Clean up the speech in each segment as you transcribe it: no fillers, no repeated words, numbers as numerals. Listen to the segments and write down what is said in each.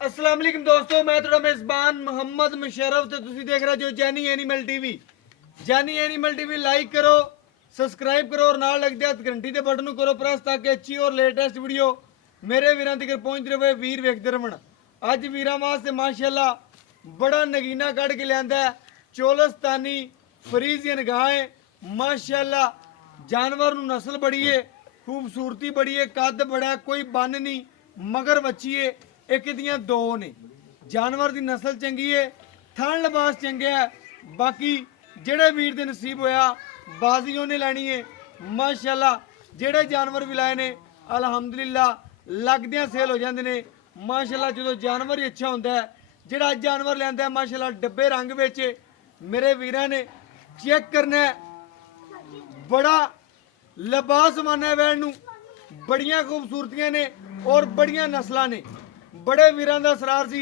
अस्सलाम वालेकुम दोस्तों, मैं थोड़ा मेज़बान मोहम्मद मुशर्रफ तो तुसी देख रहे हो जानी एनिमल टीवी। जानी एनिमल टीवी लाइक करो, सब्सक्राइब करो और नाल लग दिया घंटी के बटन करो प्रेस ताकि अच्छी और लेटेस्ट वीडियो मेरे वीरां तक पहुंचते रहे। वीर वेखते रहन। अज वीरां वास्ते माशाल्लाह बड़ा नगीना कढ़ के लियांदा है चोलस्तानी फ्रीजियन गाय है। माशाल्लाह जानवर नूं नस्ल बड़ी है, खूबसूरती बड़ी है, कद बड़ा है, कोई बन नहीं मगर बच्ची है। एक दियां दो ने जानवर की नस्ल चंगी है, थन लिबास चंगे है। बाकी जेड़े वीर दे नसीब होया बाजी उन्हें लैनी है। माशाल्लाह जेड़े जानवर भी लाए ने अल्हम्दुलिल्लाह लगदियां सेल हो जाते ने। माशाल्लाह जो जानवर ही अच्छा होंदा है। जेड़ा जानवर लियांदा है माशाल्लाह डब्बे रंग विच मेरे वीरां ने चेक करना है। बड़ा लिबास माना है वैन नूं, बड़ियां खूबसूरतियां ने और बड़ियां नस्लां ने। बड़े वीरां दा असरार सी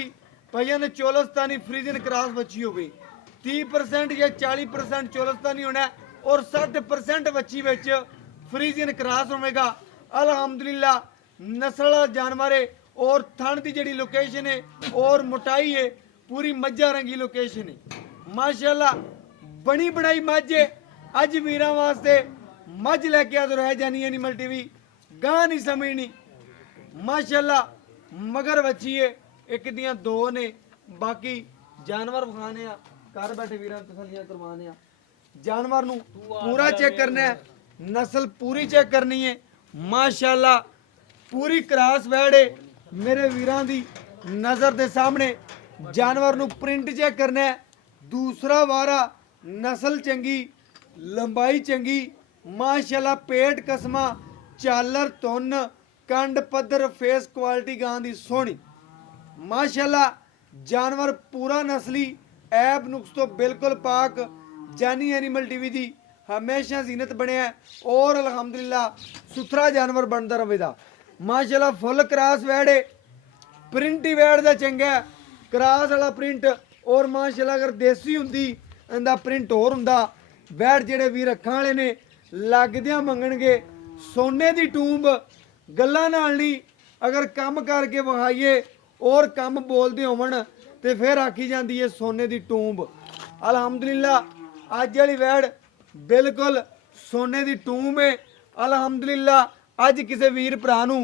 भाइयों ने चोलस्तानी फ्रीजन क्रॉस बच्ची हो गई। 30% या 40% चोलस्तानी होना है और 60% बच्ची विच फ्रीजन क्रॉस होगा। अल्हम्दुलिल्लाह नस्ल वाला जानवर है और थन की जिहड़ी लोकेशन है और मोटाई है पूरी मज्जा रंगी लोकेशन है। माशाल्लाह बनी बनाई मझ है। अज वीरां वास्ते मझ लैके आ रहा है जानी एनिमल टीवी। गां नहीं समझनी माशाल्लाह मगर बच्ची है। एक दियां दो ने बाकी जानवर विखाने घर बैठे वीरां तसल्लियां करवाने। जानवर नूं पूरा चेक करना है, नस्ल पूरी चेक करनी है। माशाल्लाह पूरी क्रॉस वैड़ है मेरे वीरां दी नज़र दे सामने। जानवर नूं प्रिंट चेक करना है, दूसरा वारा नस्ल चंगी, लंबाई चंगी। माशाल्लाह पेट कसमा, चालर तुन, कंड पद्धर, फेस क्वालिटी गां दी सोहनी। माशाल्लाह जानवर पूरा नस्ली, ऐब नुक्स तो बिल्कुल पाक। जानी एनिमल टीवी दी हमेशा जीनत बनया और अल्हम्दुलिल्लाह सुथरा जानवर बनता रहेगा। माशाल्लाह फुल क्रॉस वैड़ है, प्रिंट ही वैड़ दा चंगा है, क्रॉस वाला प्रिंट। और माशाल्लाह अगर देसी हुंदी इंदा प्रिंट होर हुंदा। वैड़ जेड़े वीर अखां वाले ने लगदियां मंगणगे सोने दी टूंब। गल्लां नाल नहीं, अगर कम करके विखाइए और कम बोलते होवन ते फिर आखी जाती है सोने दी टूंब। अल्हम्दुलिल्लाह अज वाली वैड़ बिल्कुल सोने दी टूंब है। अल्हम्दुलिल्लाह अज किसी वीर भरा नूं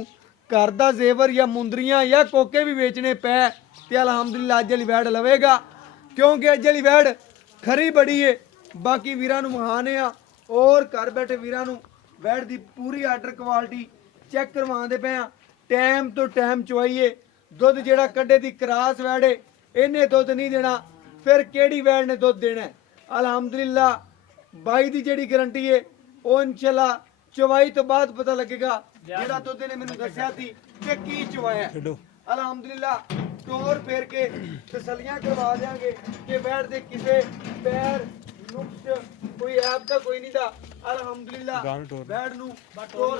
घर दा जेवर या मुंदरियां या कोके भी बेचने पै ते अल्हम्दुलिल्लाह अज वाली वैड़ लवेगा, क्योंकि अज वाली वैड़ खरी बड़ी है। बाकी वीरां नूं वहाने और घर बैठे वीरां नूं वैड़ दी पूरी आर्डर क्वालिटी चेक करवाते पे। टाइम तो टाइम चवाइए। दुध जेड़ा कड्डे दी क्रॉस वैड़ है इन्हें दुध नहीं देना, फिर केड़ी वैड़ ने दुध देना है। अल्हम्दुलिल्लाह बाई दी जेड़ी गारंटी है वो इंशाल्लाह चवाई तो बाद पता लगेगा। जेड़ा दुध ने मैनू दस्या थी कि की चवाया। अल्हम्दुलिल्लाह तोर फेर के तसलियां करवा देंगे कि वैड़ दे किसे पैर नुक्स कोई ऐप का कोई नहीं था। अल्हम्दुलिल्लाह वैड़ नू तोर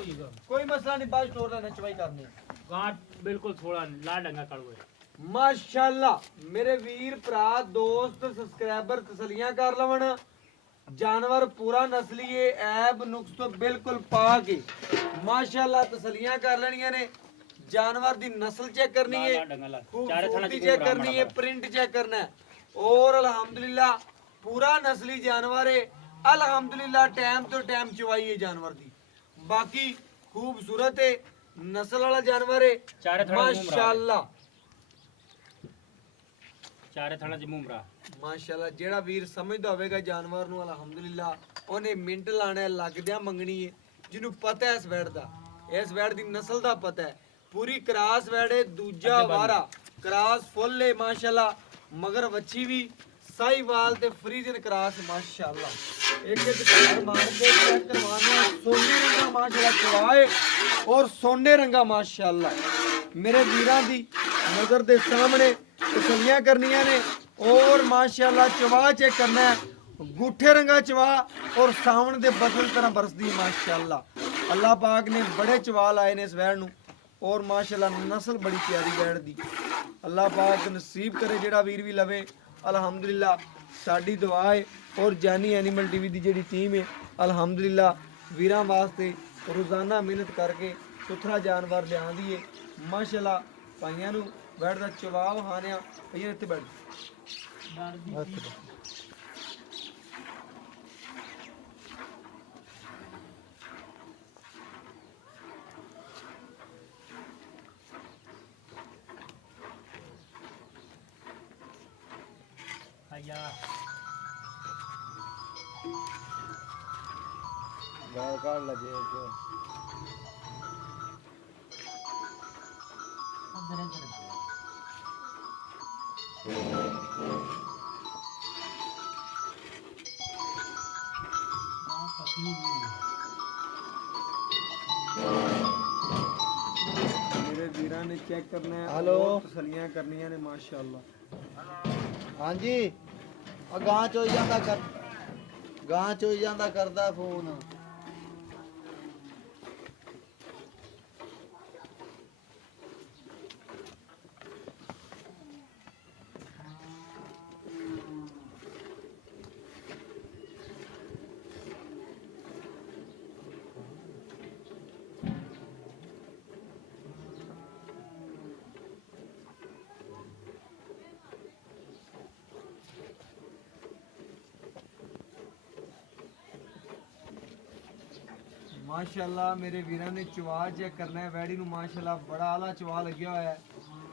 कोई मसला नहीं, बाज तोर लेना चवाई करनी गांठ बिल्कुल थोड़ा ला डंगा कर हुए। माशाल्लाह मेरे वीर भरा दोस्त सब्सक्राइबर तसलियां कर लवन। जानवर पूरा नस्ली है, ऐब नुक्स तो बिल्कुल पाक है। माशाल्लाह तसलियां कर लेनियां ने। जानवर दी नस्ल चेक करनी है, खूबसूरती चेक करनी है, प्रिंट चेक करना है और अल्हम्दुलिल्लाह पूरा नस्ली जानवर है। अल्हम्दुलिल्लाह टाइम तो टाइम चवाई है जानवर दी। बाकी खूबसूरत है, नस्ल वाला जानवर है माशाल्लाह। चारे थाना च मुंह भरा माशाल्लाह जेड़ा वीर समझदा होवेगा जानवर नूं अल्हम्दुलिल्लाह ओने मिंट लाना है, लगदियां मंगनी है। जिन्हों पता है इस वैड़ दा, इस वैड़ दी नस्ल दा पता है। पूरी क्रॉस वैड़ है, दूजा वारा क्रॉस फुल है माशाल्लाह। मगर बच्ची भी साहीवाल ते फ्रीजन क्रॉस माशाल्लाह। एक एक मार के चेक करवाना। सोने रंगा माशाल्लाह चवाए और सोने रंगा माशाल्लाह मेरे वीरां दी नजर दे सामने तसलियां करनियां ने और माशाल्लाह चवा चेक करना है। गुठे रंगा चवा और सावन दे बदल तरह बरसदी माशाल्लाह। अल्लाह पाक ने बड़े चवा लाए ने इस वैड़ नूं और माशाल्लाह नस्ल बड़ी प्यारी वैड़ दी। अल्लाह पाक नसीब करे जेड़ा वीर भी लवे। अल्हम्दुलिल्लाह साडी दुआ है और जानी एनिमल टीवी दी जेड़ी टीम है अल्हम्दुलिल्लाह वीरां वास्ते रोज़ाना मेहनत करके सुथरा जानवर लियांदी है। माशाल्लाह ਭਾਈਆਂ ਨੂੰ ਵੈੜ ਦਾ ਚਵਾਵ ਹਾਰਿਆ ਭਈਆ ਇੱਥੇ ਬੈਠ आया ਗਾਲ ਕਾੜ ਲੱਗੇ अंदर अंदर पत्नी ਮੇਰੇ ਵੀਰਾਂ ਨੇ ਚੈੱਕ ਕਰਨਾ ਹੈ ਹੈਲੋ। ਬਹੁਤ ਤਸੱਲੀਆਂ ਕਰਨੀਆਂ ਨੇ ਮਾਸ਼ਾਅੱਲਾ ਹਾਂਜੀ ਆ ਗਾਂ ਚੋਈ ਜਾਂਦਾ ਕਰਦਾ ਫੋਨ ਮਾਸ਼ਾਅੱਲਾ ਮੇਰੇ ਵੀਰਾਂ ਨੇ ਚਵਾ ਚੈੱਕ ਕਰਨਾ ਹੈ ਵੈੜੀ ਨੂੰ ਮਾਸ਼ਾਅੱਲਾ ਬੜਾ ਆਲਾ ਚਵਾ ਲੱਗਿਆ ਹੋਇਆ ਹੈ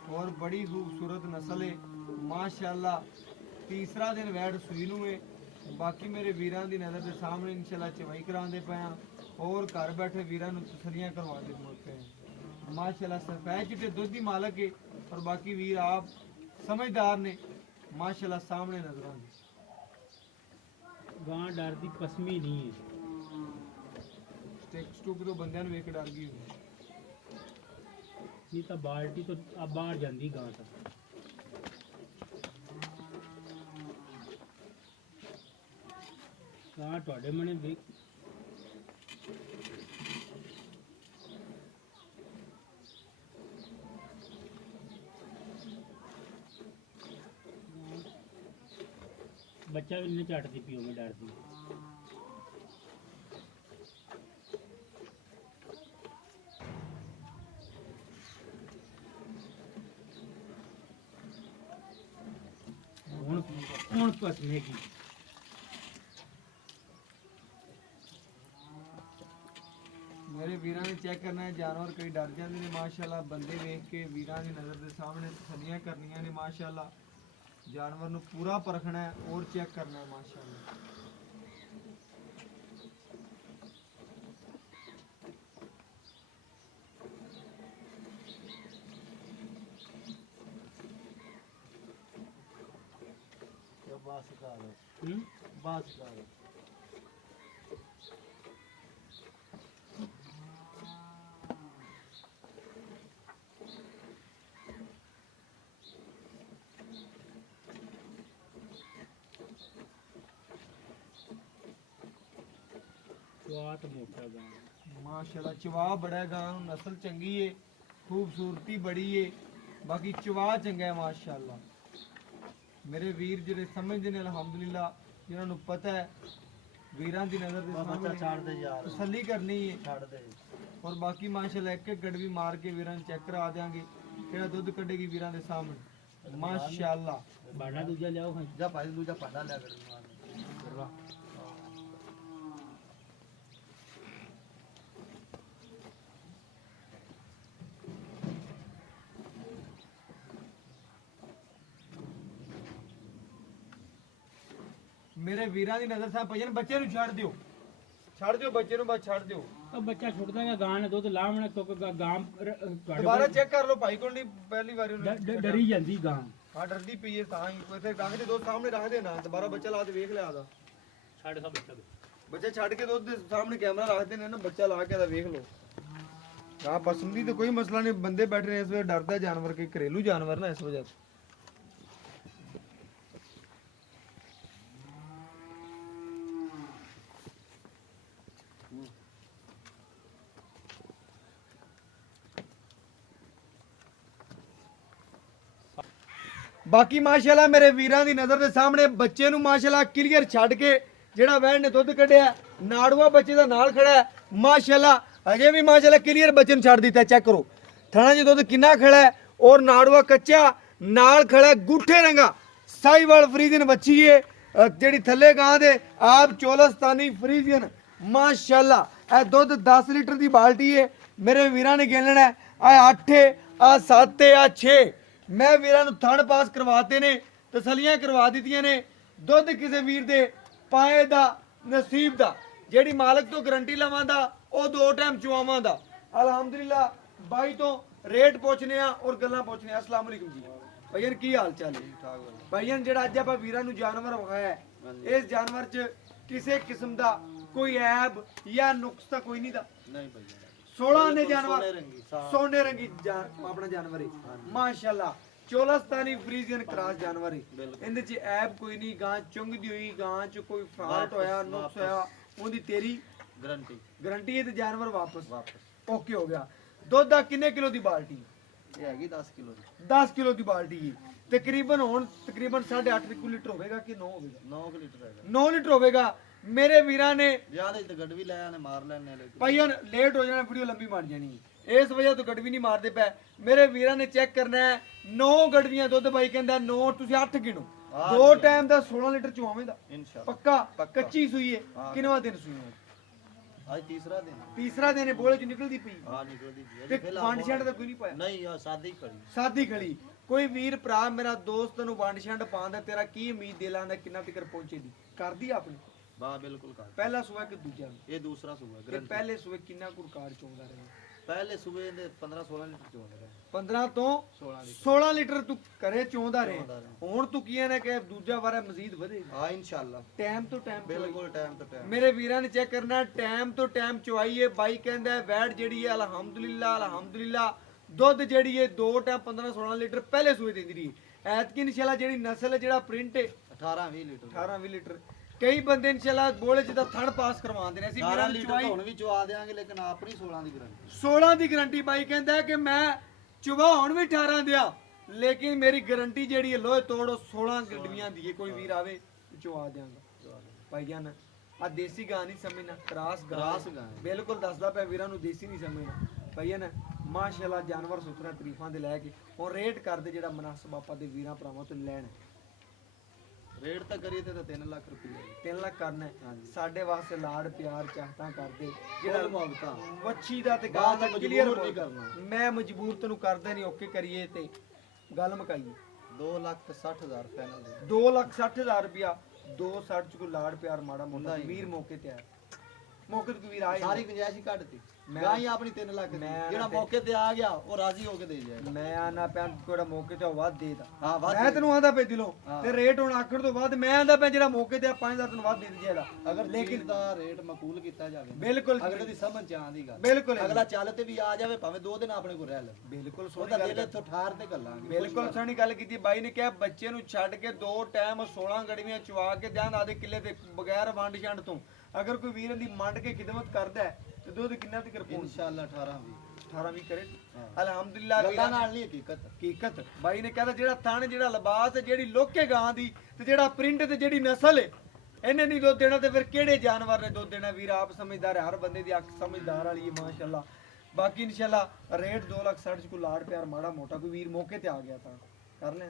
ਔਰ ਬੜੀ ਖੂਬਸੂਰਤ ਨਸਲ ਹੈ ਮਾਸ਼ਾਅੱਲਾ ਤੀਸਰਾ ਦਿਨ ਵੈੜ ਸੂਈ ਨੂੰ ਹੈ ਬਾਕੀ ਮੇਰੇ ਵੀਰਾਂ ਦੀ ਨਜ਼ਰ ਦੇ ਸਾਹਮਣੇ ਇਨਸ਼ਾਅੱਲਾ ਚਵਾਈ ਕਰਾਉਂਦੇ ਪਏ ਹਾਂ ਔਰ ਘਰ ਬੈਠੇ ਵੀਰਾਂ ਨੂੰ ਤਸੱਲੀਆਂ ਕਰਵਾਉਂਦੇ ਪਏ ਹਾਂ ਮਾਸ਼ਾਅੱਲਾ ਸਫੈਦ ਚਿੱਟੇ ਦੁੱਧ ਦੀ ਮਾਲਕ ਹੈ ਔਰ ਬਾਕੀ ਵੀਰ ਆਪ ਸਮਝਦਾਰ ਨੇ ਮਾਸ਼ਾਅੱਲਾ ਸਾਹਮਣੇ ਨਜ਼ਰ ਆਉਂਦੇ गां डर दी पसमी नहीं है ਸਟਿਕ ਸਟੁਕ ਤੋਂ ਬੰਦਿਆਂ ਨੂੰ ਵੇਖ ਕੇ ਡਰ ਗਈ ਹੁੰਦੀ नहीं तो बाल्टी तो अब बाहर जाती गां तो गां ਤੁਹਾਡੇ ਮਨੇ ਦੇਖ बच्चा भी नहीं चटती पियो में डरती ਹੁਣ ਪਸਮੇਗੀ ਮੇਰੇ ਵੀਰਾਂ ਨੇ ਚੈੱਕ ਕਰਨਾ ਹੈ ਜਾਨਵਰ ਕਈ ਡਰ ਜਾਂਦੇ ਨੇ ਮਾਸ਼ਾਅੱਲਾ ਬੰਦੇ ਵੇਖ ਕੇ ਵੀਰਾਂ ਦੀ ਨਜ਼ਰ ਦੇ ਸਾਹਮਣੇ ਤਸੱਲੀਆਂ ਕਰਨੀਆਂ ਨੇ ਮਾਸ਼ਾਅੱਲਾ ਜਾਨਵਰ ਨੂੰ ਪੂਰਾ ਪਰਖਣਾ ਹੈ ਔਰ ਚੈੱਕ ਕਰਨਾ ਹੈ ਮਾਸ਼ਾਅੱਲਾ ਬਸ ਕਰ स्वाद मोटा गां माशाल्लाह चवा बड़ा है गां नस्ल चंगी है खूबसूरती बड़ी है बाकी चवा चंगा है माशाल्लाह मेरे वीर ਜਿਹੜੇ ਸਮਝਦੇ ਨੇ ਅਲਹਮਦੁਲਿਲਾ ਜਿਨ੍ਹਾਂ ਨੂੰ ਪਤਾ ਹੈ ਵੀਰਾਂ ਦੀ ਨਜ਼ਰ ਦੇ ਬੱਚਾ ਸਾਹਮਣੇ ਛੱਡ ਦੇ ਯਾਰ ਤਸੱਲੀ ਕਰਨੀ ਹੈ ਛੱਡ ਦੇ ਔਰ ਬਾਕੀ ਮਾਸ਼ਾਅੱਲਾ ਇੱਕ ਇੱਕ ਗੜਵੀ ਮਾਰ ਕੇ ਵੀਰਾਂ ਨੂੰ ਚੈੱਕ ਕਰਾ ਦਿਆਂਗੇ ਕਿਹੜਾ ਦੁੱਧ ਕੱਢੇਗੀ ਵੀਰਾਂ ਦੇ ਸਾਹਮਣੇ ਮਾਸ਼ਾਅੱਲਾ बाड़ा दूजा लियाओ भाई ਜਾ ਭਾਈ ਦੂਜਾ ਪਾਡਾ ਲਿਆ ਕਰ ਮੇਰੇ ਵੀਰਾਂ ਦੀ ਨਜ਼ਰ ਸਾਹ ਭਜਨ ਬੱਚੇ ਨੂੰ ਛੱਡ ਦਿਓ ਬੱਚੇ ਨੂੰ ਬਸ ਛੱਡ ਦਿਓ अब बच्चा छुटता है गां ने दूध लावना तो गां ਦੁਬਾਰਾ ਚੈੱਕ ਕਰ ਲਓ ਭਾਈ ਕੋਲ ਨਹੀਂ ਪਹਿਲੀ ਵਾਰੀ ਉਹਨੇ डरी जाती गां ਹਾਂ ਡਰਦੀ ਪਈ ਹੈ ਤਾਂ ਹੀ ਕੋਈ ਰੱਖ ਦੇ ਦੋ ਸਾਹਮਣੇ ਰੱਖ ਦੇ ਨਾ ਦੁਬਾਰਾ ਬੱਚਾ ਲਾ ਕੇ ਵੇਖ ਲਿਆ ਦਾ साढ़े सा बच्चा ਬੱਚਾ ਛੱਡ ਕੇ ਦੁੱਧ ਦੇ ਸਾਹਮਣੇ ਕੈਮਰਾ ਰੱਖਦੇ ਨੇ ਨਾ ਬੱਚਾ ਲਾ ਕੇ ਦਾ ਵੇਖ ਲਓ ਹਾਂ ਪਸੰਦੀ ਤੇ ਕੋਈ ਮਸਲਾ ਨਹੀਂ ਬੰਦੇ ਬੈਠੇ ਨੇ ਇਸ ਵੇਲੇ ਡਰਦਾ ਜਾਨਵਰ ਕੋਈ ਘਰੇਲੂ ਜਾਨਵਰ ਨਾ ਇਸ ਵਜ੍ਹਾ ਤੋਂ ਬਾਕੀ ਮਾਸ਼ਾਅੱਲਾ ਮੇਰੇ ਵੀਰਾਂ ਦੀ ਨਜ਼ਰ ਦੇ ਸਾਹਮਣੇ ਬੱਚੇ ਨੂੰ ਮਾਸ਼ਾਅੱਲਾ ਕਲੀਅਰ ਛੱਡ ਕੇ ਜਿਹੜਾ ਵੈਣ ਨੇ ਦੁੱਧ ਕੱਢਿਆ ਨਾੜੂਆ ਬੱਚੇ ਦਾ ਨਾਲ ਖੜਾ ਹੈ ਮਾਸ਼ਾਅੱਲਾ ਅਜੇ ਵੀ ਮਾਸ਼ਾਅੱਲਾ ਕਲੀਅਰ ਬੱਚੇ ਨੂੰ ਛੱਡ ਦਿੱਤਾ ਚੈੱਕ ਕਰੋ ਥਣਾ ਜੀ ਦੁੱਧ ਕਿੰਨਾ ਖੜਾ ਹੈ और नाड़ुआ कच्चा नाल खड़ा गुठे रंगा साहिवाल फ्रीजियन बच्ची है जेड़ी थले गां दे आप चोलस्तानी फ्रीजियन माशाल्लाह ए दुध 10 लीटर दी बाल्टी है मेरे वीरां ने गिनना है आ 8 है आ 7 है आ 6 मैं वीरां नु थण पास करवाते ने तसलियां करवा दित्तियां ने दुध किसे वीर दे पाए दा नसीब दा जेड़ी मालक तो गारंटी लवांदा ओ 2 टाइम चुआवां दा अल्हम्दुलिल्लाह बाई तो रेट पूछने आ और गल्लां पूछने आ अस्सलाम वालेकुम जी भाईयन की हाल चाल है भाईयन जेड़ा अज ਆਪਾਂ ਵੀਰਾਂ ਨੂੰ ਜਾਨਵਰ ਵਿਖਾਇਆ ਹੈ ਇਸ ਜਾਨਵਰ 'ਚ ਕਿਸੇ ਕਿਸਮ ਦਾ ਕੋਈ ਐਬ ਜਾਂ ਨੁਕਸ ਤਾਂ ਕੋਈ ਨਹੀਂ ਦਾ नहीं भैया 16 ने जानवर सोने रंगी, साफ। सोने रंगी अपना जानवर है माशाल्लाह चोलस्तानी फ्रीजियन क्रॉस जानवर है इनदे च ऐब कोई नहीं गां चुंगदी हुई गां च कोई फॉल्ट होया नुक्स होया ओदी तेरी गारंटी गारंटी है ते जानवर वापस वापस ओके हो गया दुध दा किन्ने किलो दी बाल्टी ये हैगी 10 किलो दी 10 किलो दी बाल्टी है तकरीबन हुन तकरीबन 8.5 लीटर होवेगा कि 9 होवेगा 9 लीटर हैगा 9 लीटर होवेगा मेरे वीरा ने ज्यादा तो गड़ भी ले आने मार लेने लेकिन भाईयन लेट हो जाना वीडियो लंबी मार जानी है इस वजह तो गड़वी नहीं मारते पे मेरे वीरा ने चेक करना है 9 गड़वियां दुध भाई कहंदा 9 तुसी 8 गिनो दो टाइम दा 16 लीटर चुआवें दा इंशाल्लाह पक्का कच्ची सूई है किनवा दिन सूई है आज तीसरा दिन है बोले च निकलदी पई हां निकल दी ते वंड छंड दा कोई नहीं पाया नहीं यार सादी खड़ी सादी खड़ी कोई वीर भरा मेरा दोस्त ਨੂੰ ਵੰਡ ਛੰਡ ਪਾਉਂਦਾ ਤੇਰਾ ਕੀ ਉਮੀਦ ਦੇ ਲਾਂਦਾ ਕਿੰਨਾ ਤੱਕ ਪਹੁੰਚੇਦੀ ਕਰਦੀ ਆਪਣੀ बा बिल्कुल कर ਪਹਿਲਾ ਸੂਆ ਕਿ ਦੂਜਾ ये दूसरा सुबह ਤੇ गारंटी ਪਹਿਲੇ ਸੂਏ ਕਿੰਨਾ ਕੁ ਰਿਕਾਰਡ ਚੋਂਦਾ ਰਿਹਾ पहले सुबह दे 15 16 लीटर चोंद रहे 15 ਤੋਂ 16 लीटर 16 ਲੀਟਰ ਤੂੰ ਘਰੇ ਚੋਂਦਾ ਚੋਂਦਾ ਰਹੇ ਰਿਹਾ। ਹੁਣ ਤੂੰ ਕੀ ਨੇ ਕਿ ਦੂਜਾ ਵਾਰਾ ਮਜ਼ੀਦ ਵਧੇ हां इंशाल्लाह ਟਾਈਮ ਤੋਂ ਟਾਈਮ बिल्कुल टाइम तो टाइम ਮੇਰੇ ਵੀਰਾਂ ਨੇ ਚੈੱਕ ਕਰਨਾ ਟਾਈਮ ਤੋਂ ਟਾਈਮ ਚੁਆਈਏ ਬਾਈ ਕਹਿੰਦਾ ਹੈ, ਵੈਟ ਜਿਹੜੀ ਹੈ ਅਲਹਮਦੁਲਿਲਾ ਦੁੱਧ ਜਿਹੜੀ ਹੈ 2 ਟਾਈਮ 15 16 ਲੀਟਰ ਪਹਿਲੇ ਸੂਏ ਦਿੰਦੀ ਰਹੀ ਐਤਕੀ ਇਨਸ਼ਾਅੱਲਾ ਜਿਹੜੀ ਨਸਲ ਹੈ ਜਿਹੜਾ ਪ੍ਰਿੰਟ ਹੈ 18 20 लीटर 18 20 ਲੀਟਰ ਕਈ ਬੰਦੇ ਇਨਸ਼ਾਅੱਲਾ ਬੋਲੇ ਜਿੱਦਾਂ ਥਣ ਪਾਸ ਕਰਵਾਉਂਦੇ ਨੇ ਅਸੀਂ 18 ਵੀਰਾਂ ਨੂੰ लीटर ਚੁਆਈ ਹੁਣ ਵੀ ਚਵਾ ਦੇਾਂਗੇ ਲੇਕਿਨ ਆਪਣੀ 16 ਦੀ ਗਾਰੰਟੀ 16 ਦੀ ਗਾਰੰਟੀ ਬਾਈ ਕਹਿੰਦਾ ਹੈ ਕਿ ਮੈਂ ਚੁਬਾ ਹੁਣ ਵੀ 18 ਦਿਆ ਲੇਕਿਨ ਮੇਰੀ ਗਾਰੰਟੀ ਜਿਹੜੀ ਹੈ ਲੋਹੇ ਤੋੜ 16 ਗੜਵੀਆਂ ਦੀ ਹੈ ਕੋਈ ਵੀਰ ਆਵੇ ਚੁਆ ਦਿਆਂਗਾ ਭਾਈ ਜਾਨ ਆ ਦੇਸੀ ਗਾਂ ਨਹੀਂ ਸਮਝਣਾ ਕਰਾਸ ਕਰਾਸ ਗਾਂ ਹੈ। ਬਿਲਕੁਲ ਦੱਸਦਾ ਪਿਆ ਵੀਰਾਂ ਨੂੰ ਦੇਸੀ ਨਹੀਂ ਸਮਝਣਾ ਭਾਈ ਜਾਨ ਮਾਸ਼ਾਅੱਲਾ ਜਾਨਵਰ ਸੁਥਰਾ ਤਰੀਫਾਂ ਦੇ ਲੈ ਕੇ ਹੁਣ ਰੇਟ ਕਰਦੇ ਜਿਹੜਾ ਮਨਾਸਬ ਆਪਾਂ ਦੇ ਵੀਰਾਂ ਭਰਾਵਾਂ ਤੋਂ ਲੈਣ रेट तो करिए तो 3 लाख रुपए 3 ਲੱਖ ਕਰਨਾ ਹੈ। ਸਾਡੇ ਵਾਸਤੇ ਲਾੜ ਪਿਆਰ ਚਾਹਤਾਂ ਕਰਦੇ ਜਿਹੜਾ ਮੁਹੱਬਤਾਂ ਵੱਛੀ ਦਾ ਤੇ ਗਾਂ ਬਾਤ ਦਾ ਮਜਬੂਰ ਕਲੀਅਰ ਨਹੀਂ ਕਰਨਾ। ਮੈਂ ਮਜਬੂਰ ਤੈਨੂੰ ਕਰਦਾ ਨਹੀਂ ਓਕੇ ਕਰੀਏ ਤੇ ਗੱਲ ਮੁਕਾਈਏ 2,60,000 फाइनल दे 2,60,000 रुपया 2,60 ਚ ਕੋਈ ਲਾੜ ਪਿਆਰ ਮਾੜਾ ਮੋਟਾ ਨਹੀਂ। ਵੀਰ ਮੌਕੇ ਤੇ ਆਇਆ ਮੌਕੇ ਤੇ ਕੋਈ ਵੀਰ ਆਏ ਸਾਰੀ ਗੁੰਜਾਇਸ਼ ਹੀ ਕੱਢਤੀ ਮੈਂ- ਗਾਂ ਹੀ ਆਪਣੀ 3 ਲੱਖ ਦੀ ਮੈਂ ਜਿਹੜਾ ਤੇ- ਮੌਕੇ ਤੇ ਆ ਗਿਆ ਉਹ ਰਾਜ਼ੀ ਹੋ ਕੇ ਦੇ ਜਾਏਗਾ ਮੈਂ ਆਨਾ ਪਿਆ ਕੋੜਾ ਮੌਕੇ ਤੇ ਵੱਧ ਦੇਦਾ ਹਾਂ ਵੱਧ ਮੈਂ ਤੈਨੂੰ ਆਂਦਾ ਪੈ ਦਿਲੋਂ ਹਾਂ। ਤੇ ਰੇਟ ਹੁਣ ਆਖਣ ਤੋਂ ਬਾਅਦ ਮੈਂ ਆਂਦਾ ਪਿਆ ਜਿਹੜਾ ਮੌਕੇ ਤੇ 5,000 ਤੈਨੂੰ ਵੱਧ ਦੇ ਦਿਆਗਾ ਅਗਰ ਲੇਕਿਨ ਲੇਕਿਨ ਦਾ ਰੇਟ ਮਕਬੂਲ ਕੀਤਾ ਜਾਵੇ ਬਿਲਕੁਲ ਅਗਲੇ ਦੀ ਸਮਝ ਚ ਆਂਦੀ ਗੱਲ ਬਿਲਕੁਲ ਅਗਲਾ ਚੱਲ ਤੇ ਵੀ ਆ ਜਾਵੇ ਭਾਵੇਂ 2 ਦਿਨ ਆਪਣੇ ਕੋਲ ਰਹਿ ਲੈ ਬਿਲਕੁਲ ਸੋਹਣੀ ਉਹਦਾ ਗੱਲ ਦਿਲ ਇੱਥੋਂ ਠਾਰ ਤੇ ਗੱਲਾਂਗੇ ਬਿਲਕੁਲ ਸੋਹਣੀ ਗੱਲ ਕੀਤੀ ਬਾਈ ਨੇ ਕਿਹਾ ਬੱਚੇ ਨੂੰ ਛੱਡ ਕੇ 2 ਟਾਈਮ 16 ਗੜਵੀਆਂ ਚਵਾ ਕੇ ਧਿਆਨ ਆਦੇ ਕਿੱਲੇ ਤੇ ਬਗੈਰ ਵੰਡ ਛੰਡ ਤੋਂ ਅਗਰ ਕੋਈ ਵੀਰ ਦੀ ਮੰਡ ਕੇ ਖਿਦਮਤ ਕਰਦਾ ਹੈ ਤੇ ਦੁੱਧ ਕਿੰਨਾ ਤੱਕ ਪਹੁੰਚ ਇਨਸ਼ਾਅੱਲਾ 18 ਵੀ 18 ਵੀ ਕਰੇ ਹਾਂ। ਅਲਹਮਦੁਲਿਲਾ ਗੱਲਾਂ ਨਾਲ ਨਹੀਂ ਹਕੀਕਤ ਹਕੀਕਤ ਬਾਈ ਨੇ ਕਹਿੰਦਾ ਜਿਹੜਾ ਥਣ ਜਿਹੜਾ ਲਿਬਾਸ ਹੈ ਜਿਹੜੀ ਲੋਕੇ ਗਾਂ ਦੀ ਤੇ ਜਿਹੜਾ ਪ੍ਰਿੰਟ ਤੇ ਜਿਹੜੀ ਨਸਲ ਹੈ ਇਹਨੇ ਨਹੀਂ ਦੁੱਧ ਦੇਣਾ ਤੇ ਫਿਰ ਕਿਹੜੇ ਜਾਨਵਰ ਨੇ ਦੁੱਧ ਦੇਣਾ ਵੀਰ ਆਪ ਸਮਝਦਾਰ ਹੈ, ਹਰ ਬੰਦੇ ਦੀ ਅੱਖ ਸਮਝਦਾਰ ਵਾਲੀ ਹੈ ਮਾਸ਼ਾਅੱਲਾ ਬਾਕੀ ਇਨਸ਼ਾਅੱਲਾ ਰੇਟ 2,60,000 ਚ ਕੋਈ ਲਾੜ ਪਿਆਰ ਮਾੜਾ ਮੋਟਾ ਕੋਈ ਵੀਰ ਮੌਕੇ ਤੇ ਆ ਗਿਆ ਤਾਂ ਕਰ ਲੈ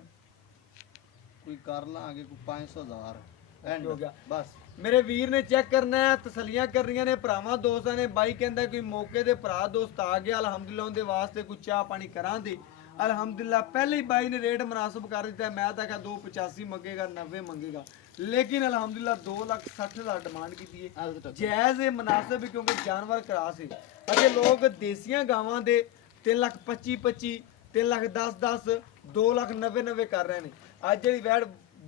ਕੋਈ ਕਰ ਲਾਂਗੇ ਕੋਈ 500,000 ਐਂਡ ਹੋ ਗਿਆ। ਬਸ ਮੇਰੇ ਵੀਰ ਨੇ ਚੈੱਕ ਕਰਨਾ ਹੈ ਤਸੱਲੀਆਂ ਕਰਨੀਆਂ ਨੇ ਭਰਾਵਾਂ ਦੋਸਤਾਂ ਨੇ ਬਾਈ ਕਹਿੰਦਾ ਕੋਈ ਮੌਕੇ ਦੇ ਭਰਾ ਦੋਸਤ ਆ ਗਿਆ ਅਲਹਮਦੁਲਿਲਾ ਉਹਦੇ ਵਾਸਤੇ ਕੋਈ ਚਾਹ ਪਾਣੀ ਕਰਾਂਦੇ ਅਲਹਮਦੁਲਿਲਾ ਪਹਿਲੇ ਹੀ ਬਾਈ ਨੇ ਰੇਟ ਮੁਨਾਸਬ ਕਰ ਦਿੱਤਾ ਮੈਂ ਤਾਂ ਕਿਹਾ 285 ਮੰਗੇਗਾ 90 ਮੰਗੇਗਾ ਲੇਕਿਨ ਅਲਹਮਦੁਲਿਲਾ 2,60,000 ਡਿਮਾਂਡ ਕੀਤੀ ਹੈ ਜਾਇਜ਼ ਹੈ ਮੁਨਾਸਬ ਹੈ ਕਿਉਂਕਿ ਜਾਨਵਰ ਕਰਾਸ ਹੈ ਅਤੇ ਲੋਕ ਦੇਸੀਆਂ ਗਾਵਾਂ ਦੇ 3,25,25 3,10,10 2,90,90 ਕਰ ਰਹੇ ਨੇ ਅੱਜ ਜਿਹੜੀ ਵੈੜ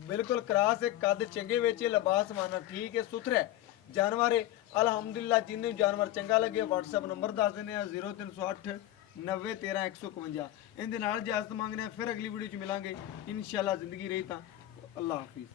ਬਿਲਕੁਲ ਕਰਾਸ ਹੈ ਕੱਦ ਚੰਗੇ ਵਿੱਚ ਲਿਬਾਸ ਮਾਨਾ ਠੀਕ ਹੈ ਸੁਥਰਾ ਜਾਨਵਰ ਹੈ ਅਲਹਮਦੁਲਿਲਾ ਜਿੰਨੇ ਜਾਨਵਰ ਚੰਗਾ ਲੱਗੇ WhatsApp ਨੰਬਰ ਦੱਸ ਦਿੰਦੇ ਆ 0308 90 13 151 ਇਹਦੇ ਨਾਲ ਇਜਾਜ਼ਤ ਮੰਗਦੇ ਆ ਫਿਰ ਅਗਲੀ ਵੀਡੀਓ ਚ ਮਿਲਾਂਗੇ ਇਨਸ਼ਾਅੱਲਾ ਜ਼ਿੰਦਗੀ ਰਹੀ ਤਾਂ ਅੱਲਾਹ ਹਾਫਿਜ਼